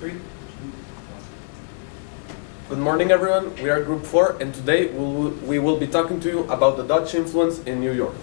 Three. Good morning, everyone. We are Group 4, and today we will be talking to you about the Dutch influence in New York.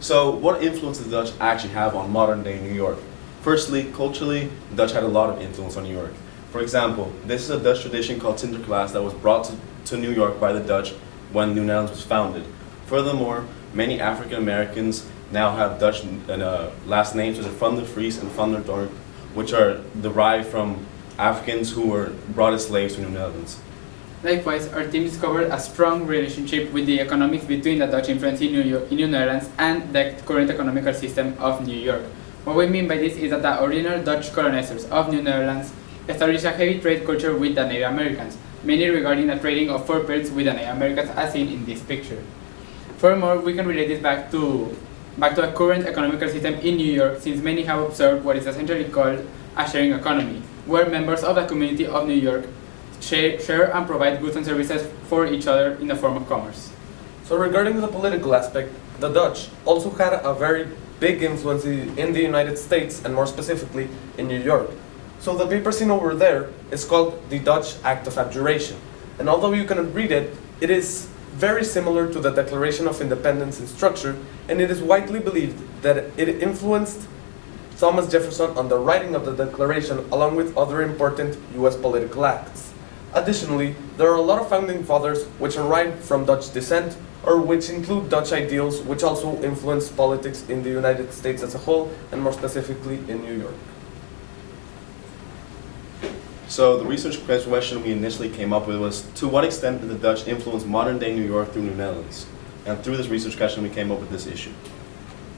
So, what influence did the Dutch actually have on modern-day New York? Firstly, culturally, the Dutch had a lot of influence on New York. For example, this is a Dutch tradition called Sinterklaas that was brought to New York by the Dutch when New Netherlands was founded. Furthermore, many African Americans now have Dutch last names such as Van der Vries and Van der Dorp, which are derived from Africans who were brought as slaves to New Netherlands. Likewise, our team discovered a strong relationship with the economics between the Dutch influence in New Netherlands and the current economical system of New York. What we mean by this is that the original Dutch colonizers of New Netherlands established a heavy trade culture with the Native Americans, mainly regarding the trading of fur pelts with the Native Americans as seen in this picture. Furthermore, we can relate this back to a current economical system in New York, since many have observed what is essentially called a sharing economy, where members of the community of New York share and provide goods and services for each other in the form of commerce. So regarding the political aspect, the Dutch also had a very big influence in the United States, and more specifically in New York. So the paper seen over there is called the Dutch Act of Abjuration. And although you cannot read it, it is very similar to the Declaration of Independence in structure, and it is widely believed that it influenced Thomas Jefferson on the writing of the Declaration, along with other important US political acts. Additionally, there are a lot of founding fathers which arrived from Dutch descent, or which include Dutch ideals, which also influence politics in the United States as a whole, and more specifically in New York. So the research question we initially came up with was, to what extent did the Dutch influence modern-day New York through New Netherlands? And through this research question we came up with this issue.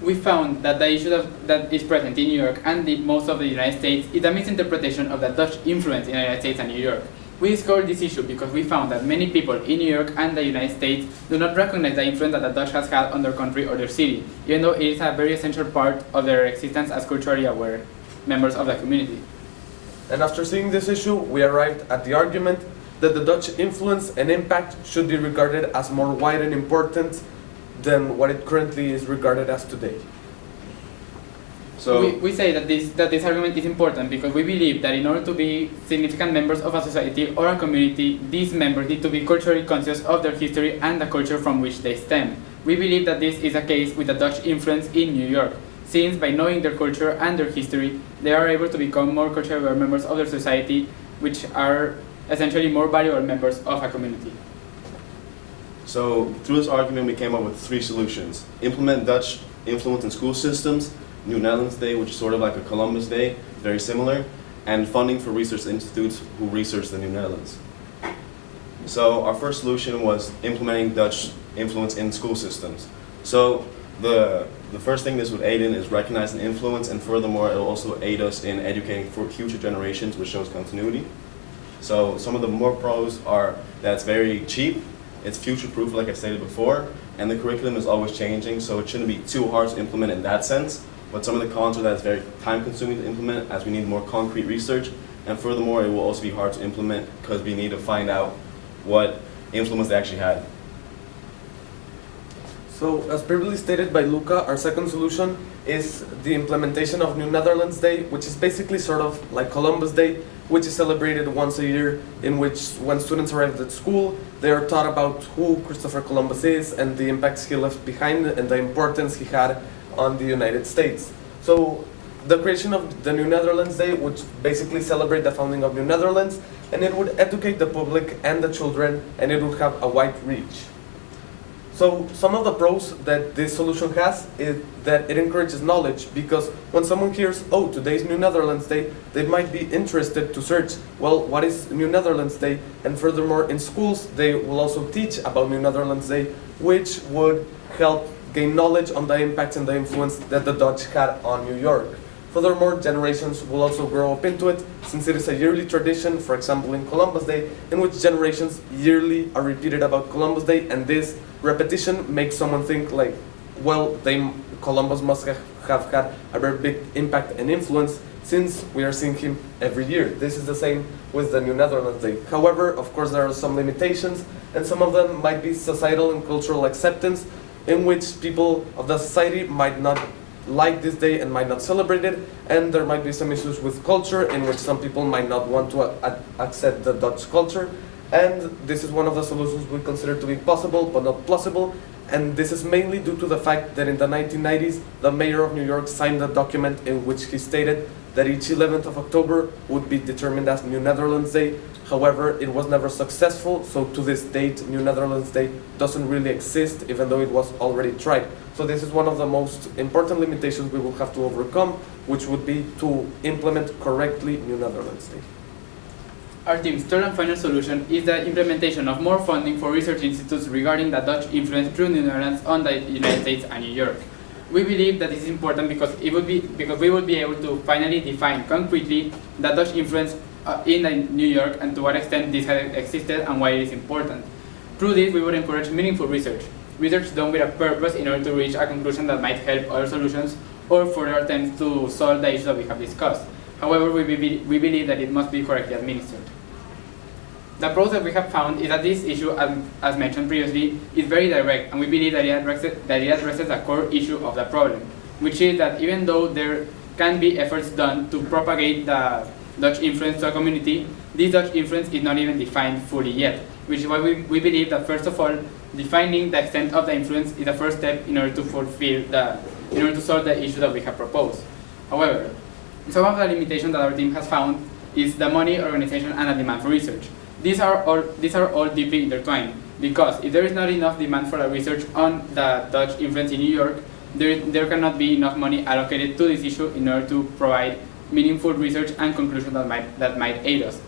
We found that the issue that is present in New York and most of the United States is a misinterpretation of the Dutch influence in the United States and New York. We discovered this issue because we found that many people in New York and the United States do not recognize the influence that the Dutch has had on their country or their city, even though it is a very essential part of their existence as culturally aware members of the community. And after seeing this issue, we arrived at the argument that the Dutch influence and impact should be regarded as more wide and important than what it currently is regarded as today. So we say that this argument is important because we believe that in order to be significant members of a society or a community, these members need to be culturally conscious of their history and the culture from which they stem. We believe that this is the case with the Dutch influence in New York, since by knowing their culture and their history, they are able to become more culturally aware members of their society, which are essentially more valuable members of a community. So through this argument we came up with three solutions. Implement Dutch influence in school systems, New Netherlands Day, which is sort of like a Columbus Day, very similar, and funding for research institutes who research the New Netherlands. So our first solution was implementing Dutch influence in school systems. So the first thing this would aid in is recognizing influence, and furthermore it will also aid us in educating for future generations, which shows continuity. So some of the more pros are that it's very cheap, it's future-proof like I stated before, and the curriculum is always changing, so it shouldn't be too hard to implement in that sense. But some of the cons are that it's very time-consuming to implement, as we need more concrete research, and furthermore it will also be hard to implement because we need to find out what influence they actually had. So, as previously stated by Luca, our second solution is the implementation of New Netherlands Day, which is basically sort of like Columbus Day, which is celebrated once a year, in which when students arrive at school, they are taught about who Christopher Columbus is and the impacts he left behind and the importance he had on the United States. So the creation of the New Netherlands Day would basically celebrate the founding of New Netherlands, and it would educate the public and the children, and it would have a wide reach. So some of the pros that this solution has is that it encourages knowledge, because when someone hears, oh, today's New Netherlands Day, they might be interested to search, well, what is New Netherlands Day? And furthermore, in schools, they will also teach about New Netherlands Day, which would help gain knowledge on the impacts and the influence that the Dutch had on New York. Furthermore, generations will also grow up into it, since it is a yearly tradition, for example in Columbus Day, in which generations yearly are repeated about Columbus Day, and this repetition makes someone think like, well, Columbus must have had a very big impact and influence, since we are seeing him every year. This is the same with the New Netherlands Day. However, of course, there are some limitations, and some of them might be societal and cultural acceptance. in which people of the society might not like this day and might not celebrate it, and there might be some issues with culture in which some people might not want to accept the Dutch culture, and this is one of the solutions we consider to be possible but not plausible, and this is mainly due to the fact that in the 1990s the mayor of New York signed a document in which he stated that each 11th of October would be determined as New Netherlands Day. However, it was never successful, so to this date, New Netherlands Day doesn't really exist, even though it was already tried. So this is one of the most important limitations we will have to overcome, which would be to implement correctly New Netherlands Day. Our team's third and final solution is the implementation of more funding for research institutes regarding the Dutch influence through the Netherlands on the United States and New York. We believe that this is important because we will be able to finally define concretely the Dutch influence in New York and to what extent this has existed and why it is important. Through this, we would encourage meaningful research done with a purpose in order to reach a conclusion that might help other solutions or further attempts to solve the issue that we have discussed. However, we believe that it must be correctly administered. The approach that we have found is that this issue, as mentioned previously, is very direct, and we believe that it addresses the core issue of the problem, which is that even though there can be efforts done to propagate the Dutch influence to a community, this Dutch influence is not even defined fully yet, which is why we believe that first of all, defining the extent of the influence is the first step in order to solve the issue that we have proposed. However, some of the limitations that our team has found is the money, organization, and a demand for research. These are all deeply intertwined, because if there is not enough demand for the research on the Dutch influence in New York, there cannot be enough money allocated to this issue in order to provide meaningful research and conclusions that might aid us.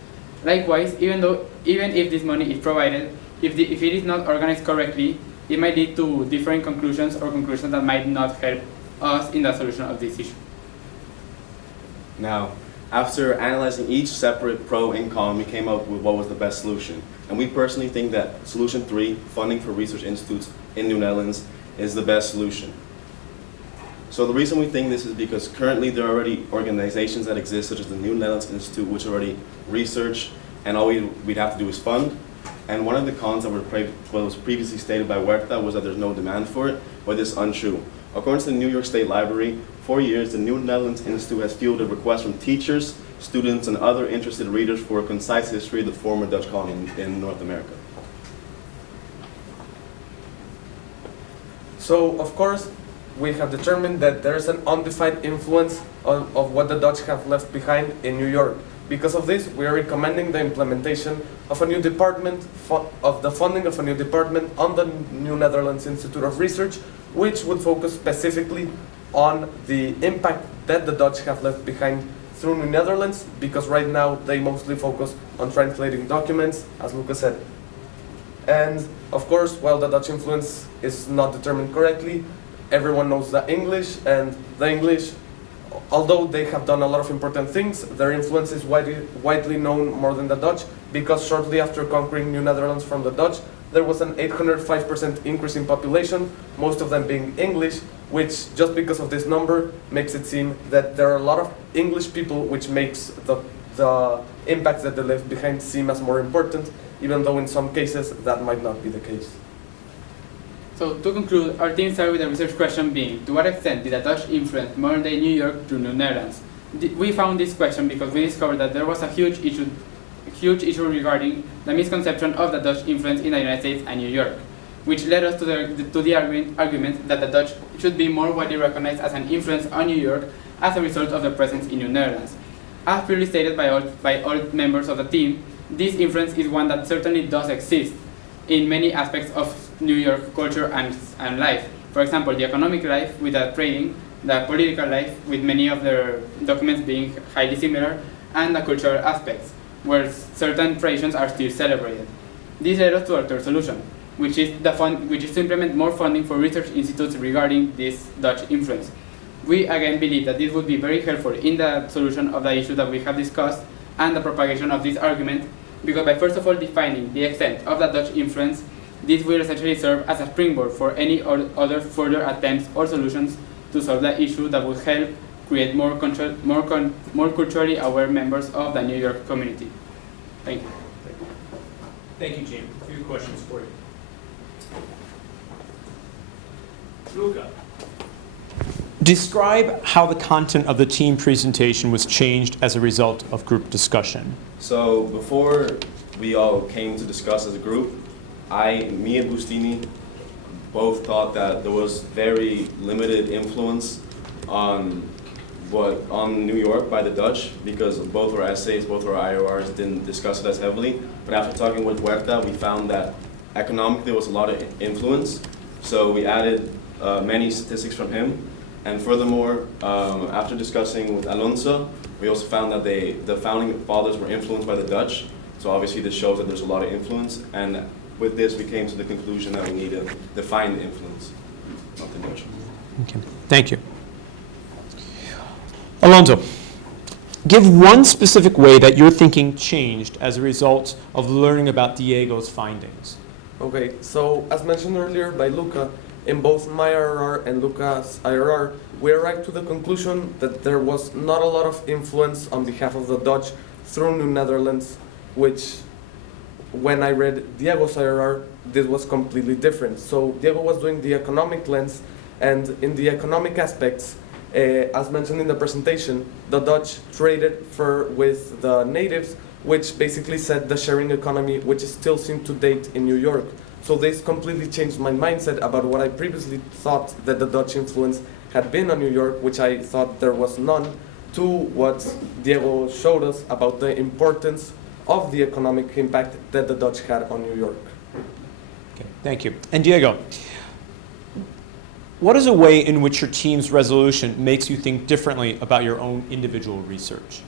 Likewise, even if this money is provided, if it is not organized correctly, it might lead to different conclusions or conclusions that might not help us in the solution of this issue. Now, after analyzing each separate pro and con, we came up with what was the best solution. And we personally think that solution 3, funding for research institutes in New Netherlands, is the best solution. So the reason we think this is because currently there are already organizations that exist, such as the New Netherlands Institute, which already research, and all we'd have to do is fund. And one of the cons that was previously stated by Huerta was that there's no demand for it, but this is untrue. According to the New York State Library, for years, the New Netherlands Institute has fielded requests from teachers, students, and other interested readers for a concise history of the former Dutch colony in North America. So, of course, we have determined that there is an undefined influence of what the Dutch have left behind in New York. Because of this, we are recommending the implementation of a new department, of the funding of a new department on the New Netherlands Institute of Research, which would focus specifically on the impact that the Dutch have left behind through New Netherlands, because right now they mostly focus on translating documents, as Lucas said. And of course, while the Dutch influence is not determined correctly, everyone knows the English, and the English, although they have done a lot of important things, their influence is widely known more than the Dutch, because shortly after conquering New Netherlands from the Dutch, there was an 805% increase in population, most of them being English, which just because of this number makes it seem that there are a lot of English people, which makes the impacts that they left behind seem as more important, even though in some cases that might not be the case. So to conclude, our team started with a research question being, to what extent did the Dutch influence modern-day New York through New Netherlands? We found this question because we discovered that there was a huge issue regarding the misconception of the Dutch influence in the United States and New York, which led us to the argument that the Dutch should be more widely recognized as an influence on New York as a result of their presence in New Netherlands. As previously stated by all members of the team, this influence is one that certainly does exist in many aspects of New York culture and life. For example, the economic life with the trading, the political life with many of their documents being highly similar, and the cultural aspects, where certain traditions are still celebrated. This led us to our third solution, which is to implement more funding for research institutes regarding this Dutch influence. We again believe that this would be very helpful in the solution of the issue that we have discussed and the propagation of this argument, because by first of all defining the extent of the Dutch influence, this will essentially serve as a springboard for any other further attempts or solutions to solve the issue that will help create more culturally aware members of the New York community. Thank you. Thank you, Jim. A few questions for you. Luca. Describe how the content of the team presentation was changed as a result of group discussion. So before we all came to discuss as a group, me and Bustini both thought that there was very limited influence on New York by the Dutch, because both our essays, both our IORs didn't discuss it as heavily. But after talking with Huerta, we found that economically there was a lot of influence. So we added many statistics from him. And furthermore, after discussing with Alonso, we also found that the founding fathers were influenced by the Dutch. So obviously this shows that there's a lot of influence. And with this, we came to the conclusion that we need to define the influence of the Dutch. Okay. Thank you. Alonso, give one specific way that your thinking changed as a result of learning about Diego's findings. Okay, so as mentioned earlier by Luca, in both my IRR and Luca's IRR, we arrived to the conclusion that there was not a lot of influence on behalf of the Dutch through New Netherlands, which when I read Diego's IRR, this was completely different. So Diego was doing the economic lens, and in the economic aspects, as mentioned in the presentation, the Dutch traded fur with the natives, which basically set the sharing economy, which is still seen to date in New York. So this completely changed my mindset about what I previously thought that the Dutch influence had been on New York, which I thought there was none, to what Diego showed us about the importance of the economic impact that the Dutch had on New York. Okay, thank you. And Diego, what is a way in which your team's resolution makes you think differently about your own individual research?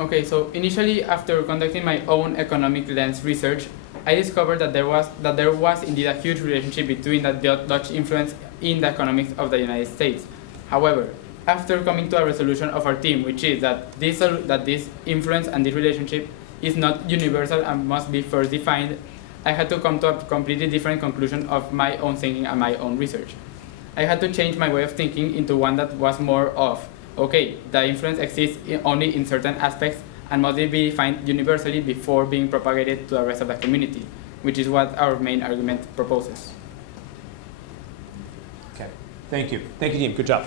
Okay, so initially, after conducting my own economic lens research, I discovered that there was indeed a huge relationship between the Dutch influence in the economics of the United States. However, after coming to a resolution of our team, which is that this influence and this relationship is not universal and must be first defined, I had to come to a completely different conclusion of my own thinking and my own research. I had to change my way of thinking into one that was more of, okay, the influence exists only in certain aspects and must be defined universally before being propagated to the rest of the community, which is what our main argument proposes. Okay, thank you. Thank you, team. Good job.